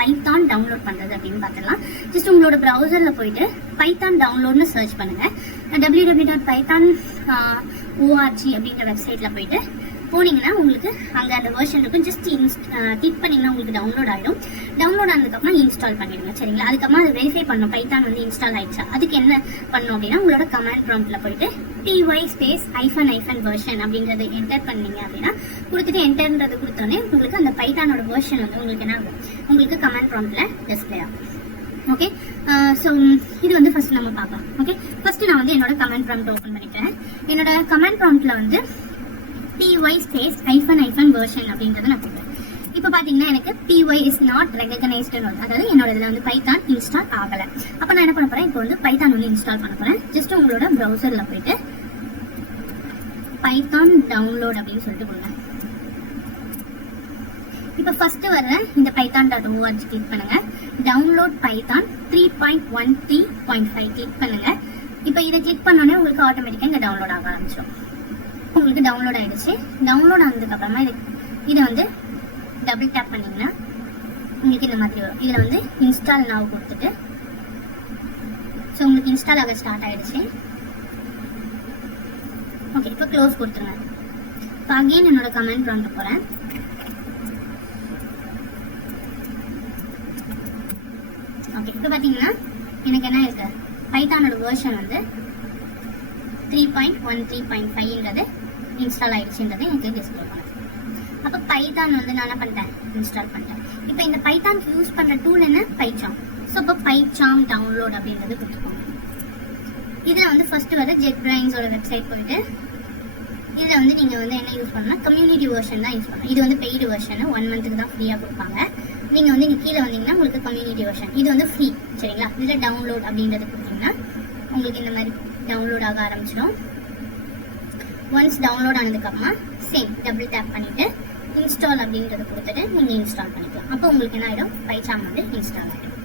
Python download பண்ணுறது அப்படின்னு பார்த்துக்கலாம். ஜஸ்ட் உங்களோட ப்ரௌசரில் போயிட்டு பைத்தான் டவுன்லோட்னு சர்ச் பண்ணுங்கள். www.python.org அப்படின்ற வெப்சைட்டில் போயிட்டு போனீங்கன்னா உங்களுக்கு அங்கே அந்த வெர்ஷன் இருக்கும். ஜஸ்ட் கிளிக் பண்ணிங்கன்னா உங்களுக்கு டவுன்லோட் ஆகிடும். டவுன்லோட் ஆனதுக்கப்புறம் இன்ஸ்டால் பண்ணிடுங்க. சரிங்களா? அதுக்கப்புறம் அதை வெரிஃபை பண்ணணும் பைத்தான் வந்து இன்ஸ்டால் ஆயிடுச்சா. அதுக்கு என்ன பண்ணணும் அப்படின்னா உங்களோட கமாண்ட் ப்ராம்ப்டில் போயிட்டு py_version அப்படின்றத என்டர் பண்ணீங்க அப்படின்னா கொடுத்துட்டு என்டர்ன்றது கொடுத்தோன்னே உங்களுக்கு அந்த பைத்தானோட வெர்ஷன் வந்து உங்களுக்கு என்ன ஆகும், உங்களுக்கு கமாண்ட் ப்ராம்ப்டில் டிஸ்பிளே ஆகும். ஓகே, ஸோ இது வந்து ஃபர்ஸ்ட் நம்ம பார்க்கலாம். ஓகே, ஃபர்ஸ்ட் நான் வந்து என்னோட கமாண்ட் ப்ராம்ப்ட் ஓப்பன் பண்ணிக்கிறேன். என்னோட கமாண்ட் ப்ராம்ப்டில் வந்து py_version அப்படின்றத நான் கொடுக்குறேன். இப்போ பார்த்தீங்கன்னா எனக்கு py is not recognized, அதாவது என்னோட இதில் வந்து பைத்தான் இன்ஸ்டால் ஆகலை. அப்போ நான் என்ன பண்ண போகிறேன், இப்போ வந்து பைத்தான் வந்து இன்ஸ்டால் பண்ண போகிறேன். ஜஸ்ட் உங்களோட ப்ரௌசரில் போயிட்டு பைத்தான் டவுன்லோட் அப்படின்னு சொல்லிட்டு கொடுங்க. இப்போ ஃபர்ஸ்ட் வர்ற இந்த python.org கிளிக் பண்ணுங்க. டவுன்லோட் பைத்தான் 3.13.5 கிளிக் பண்ணுங்க. இப்போ இதை கிளிக் பண்ணோன்னே உங்களுக்கு ஆட்டோமேட்டிக்காக இங்கே டவுன்லோட் ஆக ஆரம்பிச்சிடும். உங்களுக்கு டவுன்லோட் ஆயிடுச்சு. டவுன்லோட் ஆனதுக்கு அப்புறமா இதை வந்து டபுள் டேப் பண்ணீங்கன்னா உங்களுக்கு இந்த மாதிரி வரும். இதில் வந்து இன்ஸ்டால் நவ் கொடுத்துட்டு ஸோ உங்களுக்கு இன்ஸ்டால் ஆக ஸ்டார்ட் ஆயிடுச்சு. ஓகே, இப்போ க்ளோஸ் கொடுத்துருங்க. இப்போ அகெயின் என்னோட கமெண்ட் ப்ராம்ப்ட் போகிறேன். ஓகே, இப்போ பார்த்தீங்கன்னா எனக்கு என்ன இருக்கு, பைத்தானோட வெர்ஷன் வந்து 3.13.5ன்றது இன்ஸ்டால் ஆயிடுச்சுன்றது எனக்கு டிஸ்பிளே பண்ணுது. அப்போ பைத்தான் வந்து நான் என்ன பண்ணிட்டேன், இன்ஸ்டால் பண்ணிட்டேன். இப்போ இந்த பைத்தானுக்கு யூஸ் பண்ணுற டூல் என்ன, பைச்சாம். ஸோ இப்போ பைச்சாம் டவுன்லோட் அப்படின்றது கொடுத்துக்கோங்க. இதில் வந்து ஃபர்ஸ்ட் வர JetBrainஸோட வெப்சைட் போயிட்டு இதில் வந்து நீங்கள் வந்து என்ன யூஸ் பண்ணலாம், கம்யூனிட்டி வெர்ஷன் தான் யூஸ் பண்ணலாம். இது வந்து பெய்டு வெர்ஷன், 1 மந்த்துக்கு தான் ஃப்ரீயாக கொடுப்பாங்க. நீங்கள் வந்து இங்கே கீழே வந்தீங்கன்னா உங்களுக்கு கம்யூனிட்டி வெர்ஷன், இது வந்து ஃப்ரீ. சரிங்களா? இதில் டவுன்லோட் அப்படின்றது கொடுத்தீங்கன்னா உங்களுக்கு இந்த மாதிரி டவுன்லோட் ஆக ஆரம்பிச்சிடும். ஒன்ஸ் டவுன்லோட் ஆனதுக்கப்புறமா சேம் டபுள் டேப் பண்ணிவிட்டு இன்ஸ்டால் அப்படின்றத கொடுத்துட்டு நீங்கள் இன்ஸ்டால் பண்ணிக்கலாம். அப்போ உங்களுக்கு என்ன ஆகிடும், பைச்சாம் வந்து இன்ஸ்டால் ஆகிடும்.